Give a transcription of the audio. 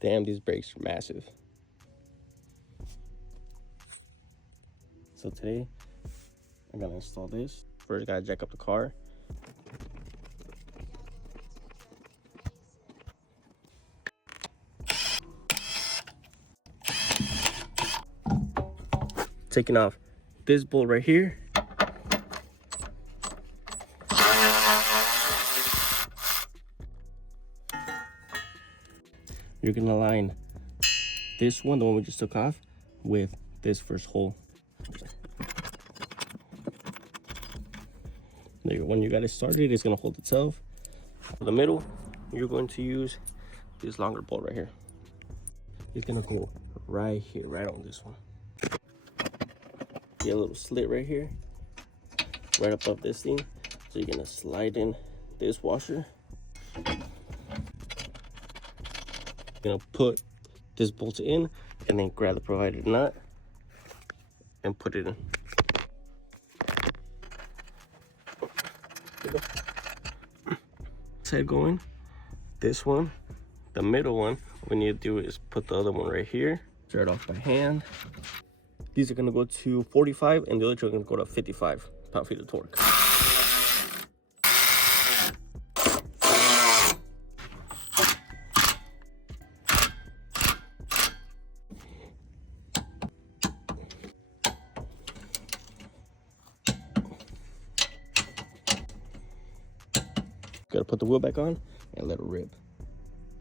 Damn, these brakes are massive. So today, I'm gonna install this. First, gotta jack up the car. Taking off this bolt right here. You're gonna line this one, the one we just took off, with this first hole. There, when you got it started, it's gonna hold itself. For the middle, you're going to use this longer bolt right here. It's gonna go right here, right on this one. Get a little slit right here, right above this thing. So you're gonna slide in this washer. You're gonna put this bolt in and then grab the provided nut and put it in. Side going, this one, the middle one, what we need to do is put the other one right here. Start off by hand. These are gonna go to 45 and the other two are gonna go to 55 pound-feet of torque. Gotta put the wheel back on and let it rip.